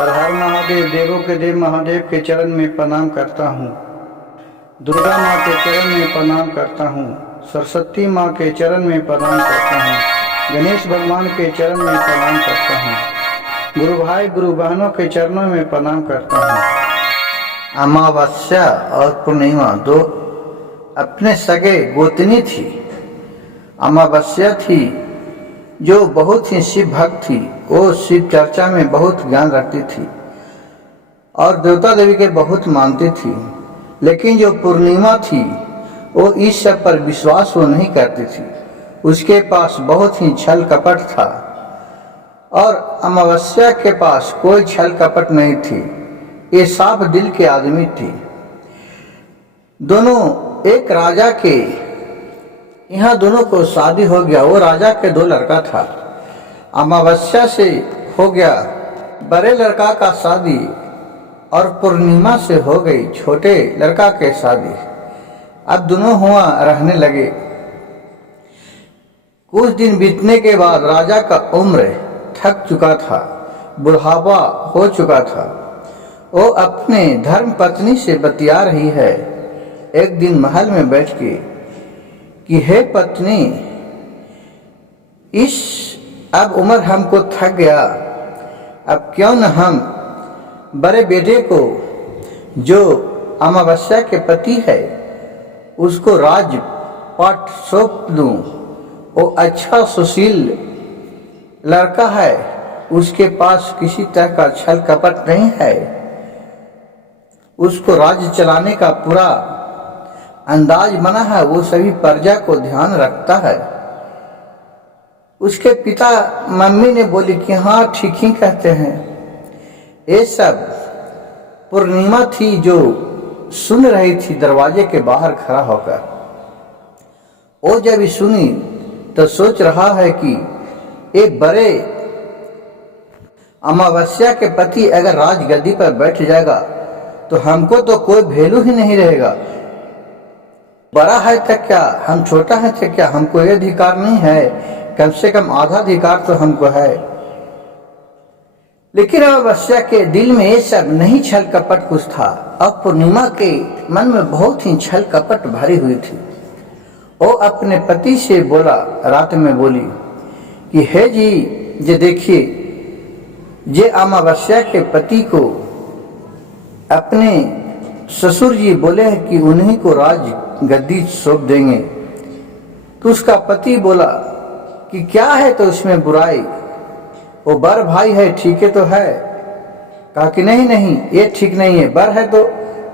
हर हर महादेव, देवों के देव महादेव के चरण में प्रणाम करता हूँ। दुर्गा माँ के चरण में प्रणाम करता हूँ। सरस्वती माँ के चरण में प्रणाम करता हूँ। गणेश भगवान के चरण में प्रणाम करता हूँ। गुरु भाई गुरु बहनों के चरणों में प्रणाम करता हूँ। अमावस्या और पूर्णिमा दो अपने सगे गोतनी थी। अमावस्या थी जो बहुत ही शिव भक्त थी, वो शिव चर्चा में बहुत ज्ञान रखती थी और देवता देवी के बहुत मानती थी। लेकिन जो पूर्णिमा थी वो इस सब पर विश्वास वो नहीं करती थी। उसके पास बहुत ही छल कपट था और अमावस्या के पास कोई छल कपट नहीं थी। ये साफ दिल के आदमी थी। दोनों एक राजा के यहाँ दोनों को शादी हो गया। वो राजा के दो लड़का था। अमावस्या से हो गया बड़े लड़का का शादी और पूर्णिमा से हो गई छोटे लड़का के शादी। अब दोनों हुआ रहने लगे। कुछ दिन बीतने के बाद राजा का उम्र थक चुका था, बुढ़ापा हो चुका था। वो अपने धर्म पत्नी से बतिया रही है। एक दिन महल में बैठ के कि हे पत्नी, इस अब उम्र हमको थक गया, अब क्यों न हम बड़े बेटे को जो अमावस्या के पति है उसको राजपाट सौंप दूं। वो अच्छा सुशील लड़का है, उसके पास किसी तरह का छल कपट नहीं है, उसको राज्य चलाने का पूरा अंदाज बना है, वो सभी प्रजा को ध्यान रखता है। उसके पिता मम्मी ने बोली कि हाँ ठीक ही कहते हैं। ये सब पूर्णिमा थी जो सुन रही थी दरवाजे के बाहर खड़ा होकर। वो जब सुनी तो सोच रहा है कि एक बड़े अमावस्या के पति अगर राजगद्दी पर बैठ जाएगा तो हमको तो कोई वैल्यू ही नहीं रहेगा। बड़ा है तो क्या, हम छोटा है तो क्या, हमको ये अधिकार नहीं है, कम से कम आधा अधिकार तो हमको है। लेकिन अमावस्या के दिल में ये सब नहीं छल कपट कुछ था। अब पूर्णिमा के मन में बहुत ही छल कपट भरी हुई थी। वो अपने पति से बोला, रात में बोली कि हे जी, ये देखिए, ये अमावस्या के पति को अपने ससुर जी बोले हैं कि उन्हीं को राज गद्दी सौंप देंगे। तो उसका पति बोला कि क्या है तो उसमें बुराई, वो बर भाई है, ठीक है तो है। कहा कि नहीं नहीं, ये ठीक नहीं है, बर है तो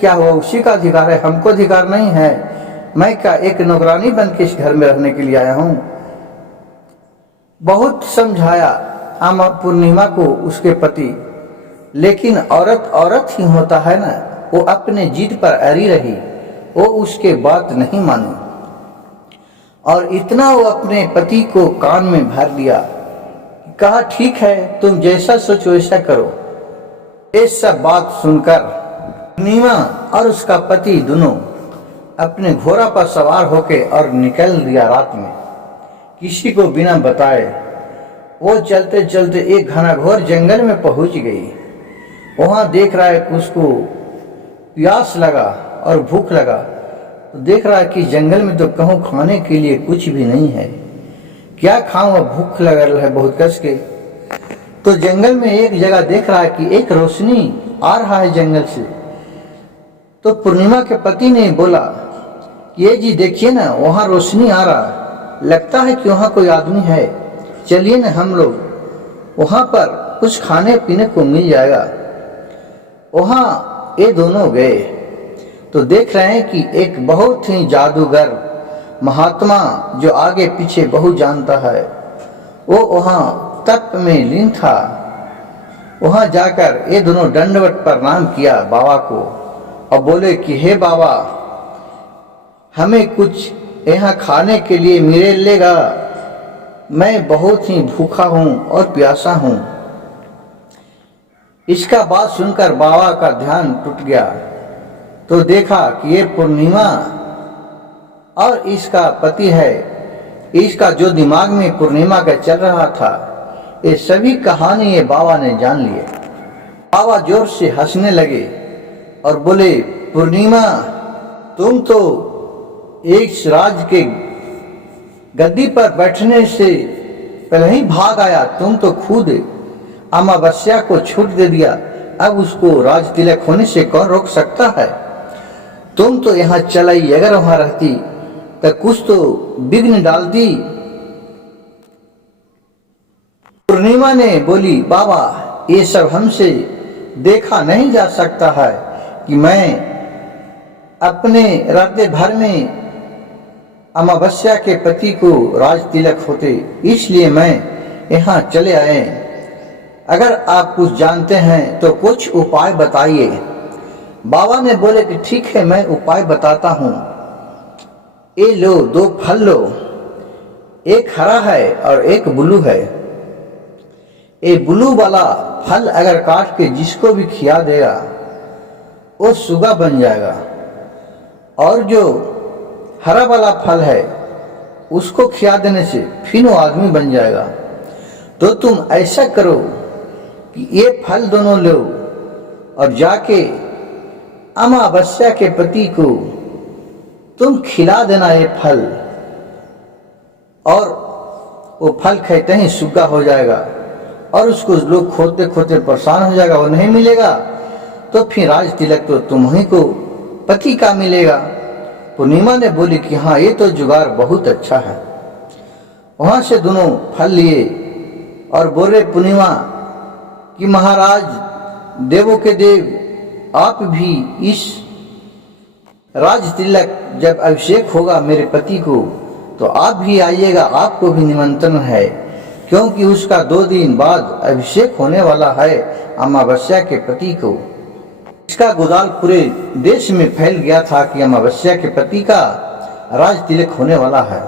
क्या हुआ, उसी का अधिकार है, हमको अधिकार नहीं है। मैं क्या एक नौकरानी बन के इस घर में रहने के लिए आया हूँ। बहुत समझाया अमा पूर्णिमा को उसके पति, लेकिन औरत औरत ही होता है ना। वो अपने जिद पर अड़ी रही, वो उसके बात नहीं मानी और इतना वो अपने पति को कान में भर लिया। कहा ठीक है, तुम जैसा सोचो वैसा करो। ये सब बात सुनकर पूर्णिमा और उसका पति दोनों अपने घोड़ा पर सवार होके और निकल दिया रात में, किसी को बिना बताए। वो चलते चलते एक घनाघोर जंगल में पहुंच गई। वहां देख रहा है कि उसको प्यास लगा और भूख लगा, तो देख रहा है कि जंगल में तो कहूँ खाने के लिए कुछ भी नहीं है, क्या खाऊं, भूख लग रहा है बहुत कस के। तो जंगल में एक जगह देख रहा है कि एक रोशनी आ रहा है जंगल से। तो पूर्णिमा के पति ने बोला कि ये जी देखिए ना, वहाँ रोशनी आ रहा है, लगता है कि वहाँ कोई आदमी है, चलिए ना हम लोग वहाँ पर कुछ खाने पीने को मिल जाएगा। वहाँ ये दोनों गए तो देख रहे हैं कि एक बहुत ही जादूगर महात्मा जो आगे पीछे बहुत जानता है, वो वहाँ तप में लीन था। वहाँ जाकर ये दोनों दंडवत प्रणाम किया बाबा को और बोले कि हे बाबा, हमें कुछ यहाँ खाने के लिए मिल लेगा, मैं बहुत ही भूखा हूँ और प्यासा हूँ। इसका बात सुनकर बाबा का ध्यान टूट गया। तो देखा कि ये पूर्णिमा और इसका पति है। इसका जो दिमाग में पूर्णिमा का चल रहा था, ये सभी कहानी ये बाबा ने जान लिए। बाबा जोर से हंसने लगे और बोले, पूर्णिमा, तुम तो एक राज के गद्दी पर बैठने से पहले ही भाग आया। तुम तो खुद अमावस्या को छूट दे दिया। अब उसको राज तिलक होने से कौन रोक सकता है? तुम तो यहाँ चलाई, अगर वहां रहती तो कुछ तो विघ्न डालती। पूर्णिमा ने बोली, बाबा, ये सब हमसे देखा नहीं जा सकता है कि मैं अपने रात भर में अमावस्या के पति को राज तिलक होते, इसलिए मैं यहाँ चले आए। अगर आप कुछ जानते हैं तो कुछ उपाय बताइए। बाबा ने बोले कि ठीक है, मैं उपाय बताता हूँ। ये लो, 2 फल लो, एक हरा है और एक ब्लू है। ये ब्लू वाला फल अगर काट के जिसको भी खिया देगा वो सुगा बन जाएगा, और जो हरा वाला फल है उसको खिया देने से फिर वो आदमी बन जाएगा। तो तुम ऐसा करो कि ये फल दोनों लो और जाके अमावस्या के पति को तुम खिला देना ये फल, और वो फल खाते ही सूखा हो जाएगा और उसको लोग खोदते खोदते परेशान हो जाएगा, वो नहीं मिलेगा तो फिर राज तिलक तो तुम्हीं को पति का मिलेगा। पूर्णिमा ने बोली कि हाँ, ये तो जुगाड़ बहुत अच्छा है। वहां से दोनों फल लिए और बोले पूर्णिमा कि महाराज, देवों के देव, आप भी इस राज तिलक जब अभिषेक होगा मेरे पति को तो आप भी आइएगा, आपको भी निमंत्रण है, क्योंकि उसका 2 दिन बाद अभिषेक होने वाला है अमावस्या के पति को। इसका गुदाल पूरे देश में फैल गया था कि अमावस्या के पति का राज तिलक होने वाला है।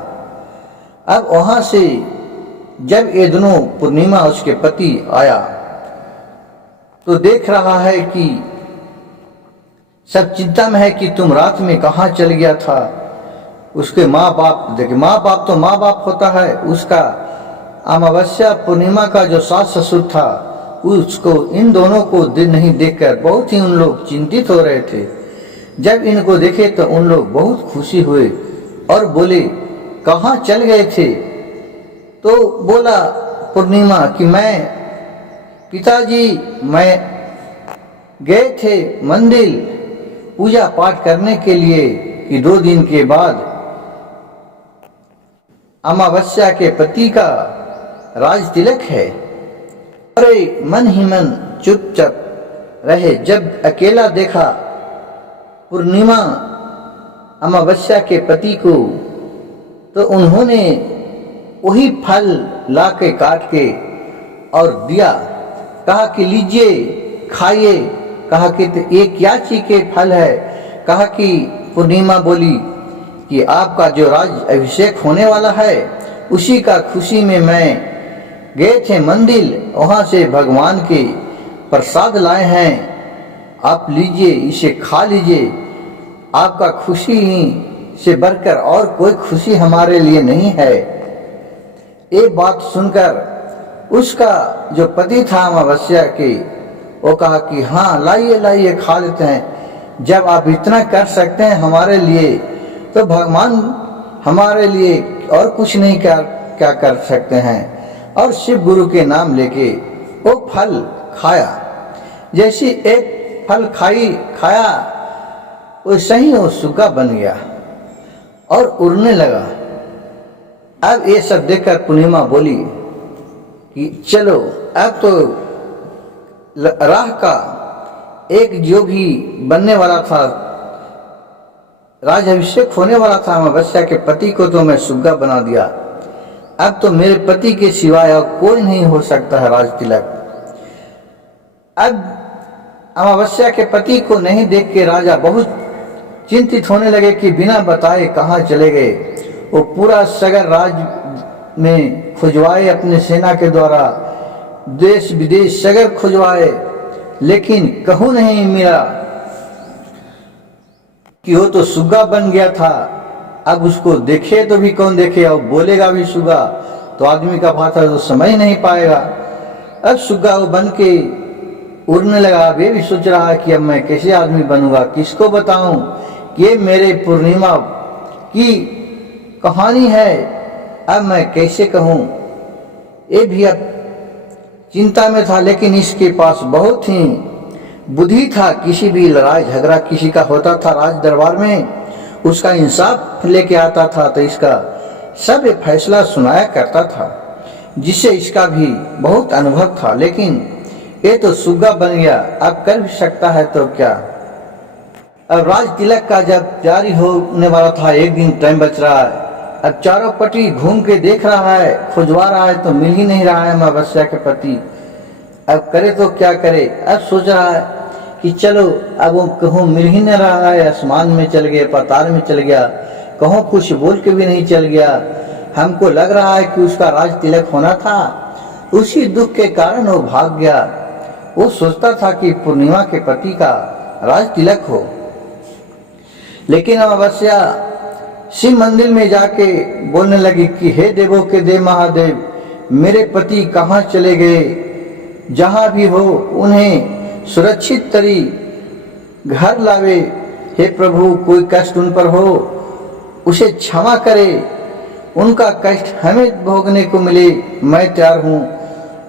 अब वहां से जब ये दोनों, पूर्णिमा उसके पति आया तो देख रहा है कि सब चिंता में है कि तुम रात में कहाँ चल गया था। उसके माँ बाप, देखिए माँ बाप तो माँ बाप होता है, उसका अमावस्या पूर्णिमा का जो सास ससुर था उसको, इन दोनों को दिन नहीं देखकर बहुत ही उन लोग चिंतित हो रहे थे। जब इनको देखे तो उन लोग बहुत खुशी हुए और बोले, कहाँ चल गए थे? तो बोला पूर्णिमा कि मैं, पिताजी, मैं गए थे मंदिर पूजा पाठ करने के लिए कि 2 दिन के बाद अमावस्या के पति का राज तिलक है। अरे मन ही मन चुपचाप रहे। जब अकेला देखा पूर्णिमा अमावस्या के पति को तो उन्होंने वही फल ला के काट के और दिया, कहा कि लीजिए, खाइए। कहा कि ये क्या चीज के फल है? कहा कि पूर्णिमा बोली कि आपका जो राज अभिषेक होने वाला है उसी का खुशी में मैं गए थे मंदिर, वहां से भगवान के प्रसाद लाए हैं, आप लीजिए, इसे खा लीजिए। आपका खुशी ही से बढ़कर और कोई खुशी हमारे लिए नहीं है। ये बात सुनकर उसका जो पति था अमावस्या के, वो कहा कि हाँ, लाइए लाइए, खा लेते हैं। जब आप इतना कर सकते हैं हमारे लिए तो भगवान हमारे लिए और कुछ नहीं क्या कर सकते हैं। और शिव गुरु के नाम लेके वो फल खाया। जैसे एक फल खाया वैसे ही वो सूखा बन गया और उड़ने लगा। अब ये सब देखकर पूर्णिमा बोली कि चलो, अब तो राह का एक जो भी बनने वाला था, राज अभिषेक होने वाला था अमावस्या के पति को, तो मैं सुग्गा बना दिया। अब तो मेरे पति के सिवाय और कोई नहीं हो सकता है राज तिलक। अब अमावस्या के पति को नहीं देख के राजा बहुत चिंतित होने लगे कि बिना बताए कहाँ चले गए। वो पूरा सगर राज में खुजवाए अपने सेना के द्वारा, देश विदेश सगर खुजवाए, लेकिन कहूँ नहीं मिला कि वो तो सुग्गा बन गया था। अब उसको देखे तो भी कौन देखे, और बोलेगा भी सुग्गा तो आदमी का भाषा तो समझ नहीं पाएगा। अब सुग्गा वो बन के उड़ने लगा। वे भी सोच रहा है कि अब मैं कैसे आदमी बनूंगा, किसको बताऊं कि ये मेरे पूर्णिमा की कहानी है, अब मैं कैसे कहूं। ये भी अब चिंता में था, लेकिन इसके पास बहुत ही बुद्धि था। किसी भी लड़ाई झगड़ा किसी का होता था राज दरबार में, उसका इंसाफ लेके आता था, तो इसका सब फैसला सुनाया करता था, जिससे इसका भी बहुत अनुभव था। लेकिन ये तो सुग्गा बन गया, अब कर भी सकता है तो क्या। अब राज तिलक का जब जारी होने वाला था, एक दिन टाइम बच रहा है। अब चारों पटी घूम के देख रहा है, खुजवा रहा है, तो मिल ही नहीं रहा है अमावस्या के पति। अब करे तो क्या करे। अब सोच रहा है कि चलो अब वो कहूँ मिल ही नहीं रहा है, आसमान में चल गया, पाताल में चल गया, कहूँ कुछ बोल के भी नहीं चल गया। हमको लग रहा है कि उसका राज तिलक होना था, उसी दुख के कारण वो भाग गया। वो सोचता था कि पूर्णिमा के पति का राज तिलक हो। लेकिन अमावस्या शिव मंदिर में जाके बोलने लगी कि हे देवों के देव महादेव, मेरे पति कहाँ चले गए, जहाँ भी हो उन्हें सुरक्षित तरी घर लावे। हे प्रभु, कोई कष्ट उन पर हो उसे क्षमा करे, उनका कष्ट हमें भोगने को मिले, मैं तैयार हूँ।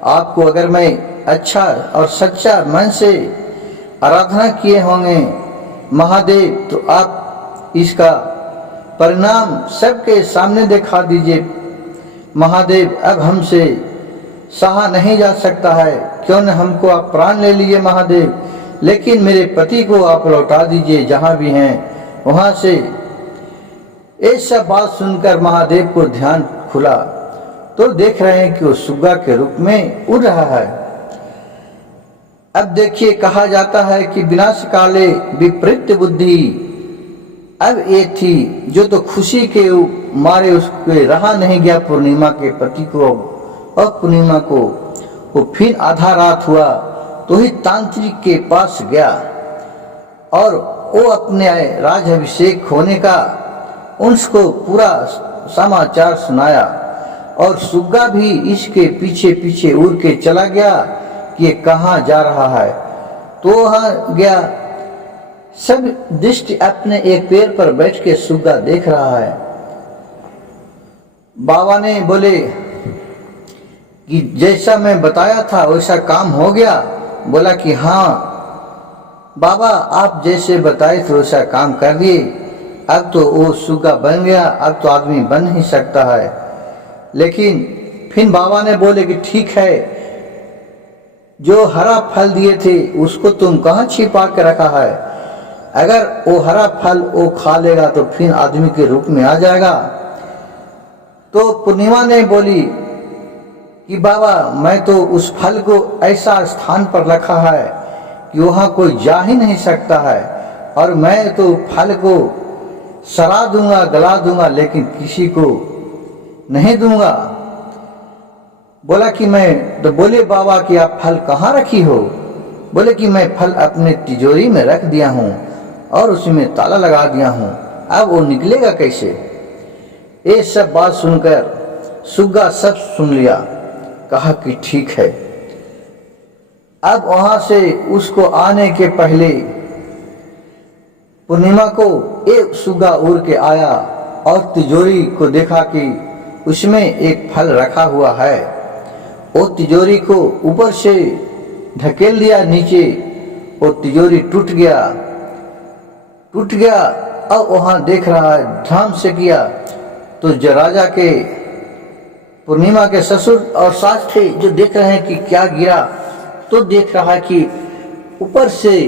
आपको अगर मैं अच्छा और सच्चा मन से आराधना किए होंगे महादेव, तो आप इसका परिणाम सबके सामने दिखा दीजिए महादेव। अब हमसे सहा नहीं जा सकता है, क्यों न हमको आप प्राण ले लिए महादेव, लेकिन मेरे पति को आप लौटा दीजिए, जहाँ भी हैं वहाँ से। ये सब बात सुनकर महादेव को ध्यान खुला, तो देख रहे हैं कि वो सुग्गा के रूप में उड़ रहा है। अब देखिए, कहा जाता है कि विनाश काले विपरीत बुद्धि। अब ये थी जो तो खुशी के मारे उसके रहा नहीं गया पूर्णिमा के पति को और पूर्णिमा को। वो फिर आधा रात हुआ तो ही तांत्रिक के पास गया और वो अपने राजाभिषेक होने का उसको पूरा समाचार सुनाया। और सुग्गा भी इसके पीछे पीछे उड़ के चला गया कि ये कहाँ जा रहा है। तो वहाँ गया, सब दृष्टि अपने एक पेड़ पर बैठ के सुग्गा देख रहा है। बाबा ने बोले कि जैसा मैं बताया था वैसा काम हो गया। बोला कि हाँ बाबा, आप जैसे बताए थे वैसा काम कर दिए, अब तो वो सुग्गा बन गया, अब तो आदमी बन नहीं सकता है। लेकिन फिर बाबा ने बोले कि ठीक है, जो हरा फल दिए थे उसको तुम कहाँ छिपा के रखा है, अगर वो हरा फल वो खा लेगा तो फिर आदमी के रूप में आ जाएगा। तो पूर्णिमा ने बोली कि बाबा, मैं तो उस फल को ऐसा स्थान पर रखा है कि वहाँ कोई जा ही नहीं सकता है, और मैं तो फल को सड़ा दूंगा, गला दूंगा, लेकिन किसी को नहीं दूंगा। बोला कि मैं तो बोले बाबा कि आप फल कहाँ रखी हो। बोले कि मैं फल अपने तिजोरी में रख दिया हूँ और उसमें ताला लगा दिया हूँ, अब वो निकलेगा कैसे। ये सब बात सुनकर सुग्गा सब सुन लिया, कहा कि ठीक है। अब वहां से उसको आने के पहले पूर्णिमा को एक सुग्गा उड़ के आया और तिजोरी को देखा कि उसमें एक फल रखा हुआ है। वो तिजोरी को ऊपर से ढकेल दिया नीचे, वो तिजोरी टूट गया और वहां देख रहा है, ध्यान से किया तो राजा के पूर्णिमा के ससुर और सास थे, जो देख रहे हैं कि क्या गिरा। तो देख रहा कि ऊपर से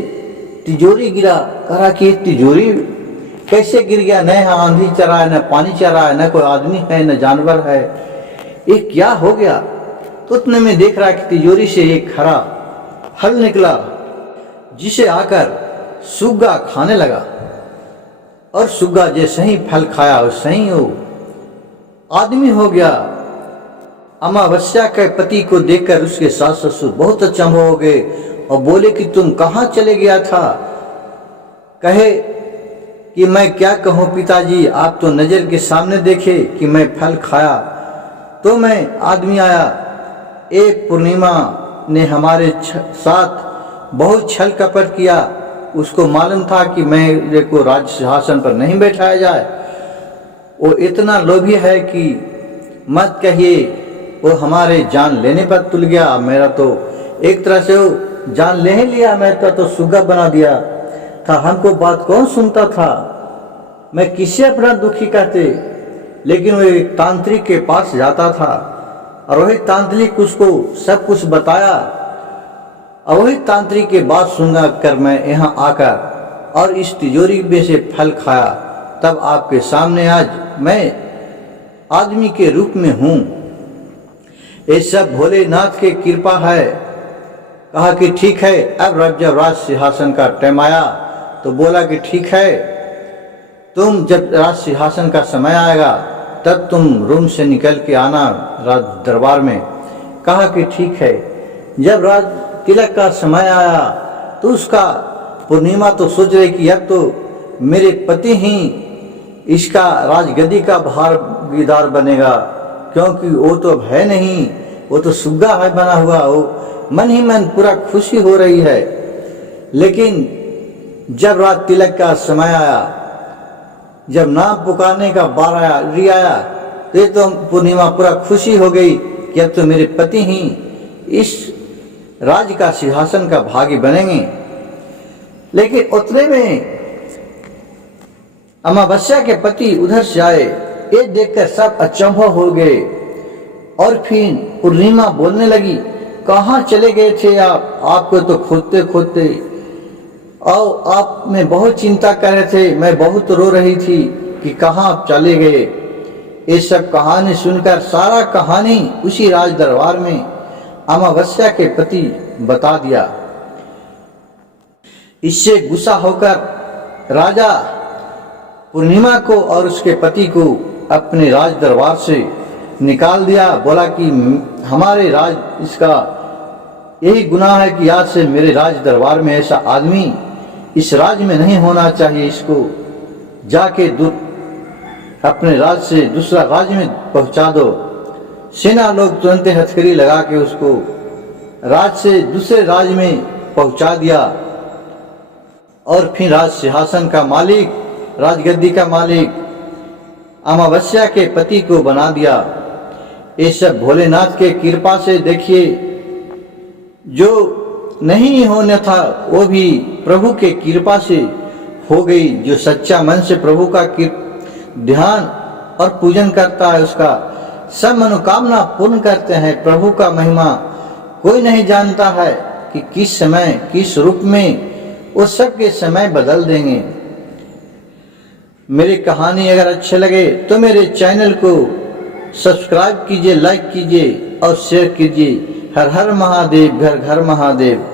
तिजोरी गिरा। कहा कि तिजोरी कैसे गिर गया, न आंधी चला है, न पानी चला है, न कोई आदमी है, न जानवर है, ये क्या हो गया। तो उतने में देख रहा कि तिजोरी से एक हरा फल निकला, जिसे आकर सुग्गा खाने लगा। और सुग्गा जैसे ही फल खाया वैसे ही वो आदमी हो गया। अमावस्या के पति को देखकर उसके सास ससुर बहुत अचंभव हो गए और बोले कि तुम कहाँ चले गया था। कहे कि मैं क्या कहूँ पिताजी, आप तो नजर के सामने देखे कि मैं फल खाया तो मैं आदमी आया। एक पूर्णिमा ने हमारे साथ बहुत छल कपट किया। उसको मालूम था कि मेरे को राज सिंहासन पर नहीं बैठाया जाए। वो इतना लोभी है कि मत कहिए, वो हमारे जान लेने पर तुल गया। मेरा तो एक तरह से वो जान ले ही लिया, मैं तो सुग्गा बना दिया था। हमको बात कौन सुनता था, मैं किसे अपना दुखी कहते। लेकिन वो एक तांत्रिक के पास जाता था और वही तांत्रिक उसको सब कुछ बताया और वही तांत्रिक की बात सुनना कर मैं यहाँ आकर और इस तिजोरी में से फल खाया। तब आपके सामने आज मैं आदमी के रूप में हूँ। ये सब भोलेनाथ की कृपा है। कहा कि ठीक है। अब जब राज सिंहासन का टाइम आया तो बोला कि ठीक है, तुम जब राज सिंहासन का समय आएगा तब तुम रूम से निकल के आना राज दरबार में। कहा कि ठीक है। जब राज तिलक का समय आया तो उसका पूर्णिमा तो सोच रही कि अब तो मेरे पति ही इसका राजगद्दी का भागीदार बनेगा, क्योंकि वो तो अब है नहीं, वो तो सुग्गा है बना हुआ। वो मन ही मन पूरा खुशी हो रही है। लेकिन जब रात तिलक का समय आया, जब नाम पुकारने का बार आया तो ये तो पूर्णिमा पूरा खुशी हो गई कि अब तो मेरे पति ही इस राज का सिंहासन का भागी बनेंगे। लेकिन उतने में अमावस्या के पति उधर से आए। ये देखकर सब अचंभ हो गए और फिर पूर्णिमा बोलने लगी, कहाँ चले गए थे आप? आपको तो खोदते खोदते और आप में बहुत चिंता कर रहे थे, मैं बहुत रो रही थी कि कहाँ आप चले गए। ये सब कहानी सुनकर सारा कहानी उसी राज दरबार में अमावस्या के पति बता दिया। इससे गुस्सा होकर राजा पूर्णिमा को और उसके पति को अपने राज दरबार से निकाल दिया। बोला कि हमारे राज इसका यही गुनाह है कि आज से मेरे राज दरबार में ऐसा आदमी इस राज्य में नहीं होना चाहिए। इसको जाके अपने राज्य से दूसरा राज्य में पहुंचा दो। सेना लोग तुरंत हथकड़ी लगा के उसको राज्य से दूसरे राज्य में पहुंचा दिया और फिर राज सिंहासन का मालिक, राजगद्दी का मालिक अमावस्या के पति को बना दिया। ये सब भोलेनाथ के कृपा से देखिए, जो नहीं होना था वो भी प्रभु के कृपा से हो गई। जो सच्चा मन से प्रभु का ध्यान और पूजन करता है उसका सब मनोकामना पूर्ण करते हैं। प्रभु का महिमा कोई नहीं जानता है कि किस समय किस रूप में वो सबके समय बदल देंगे। मेरी कहानी अगर अच्छे लगे तो मेरे चैनल को सब्सक्राइब कीजिए, लाइक कीजिए और शेयर कीजिए। हर हर महादेव, घर घर महादेव।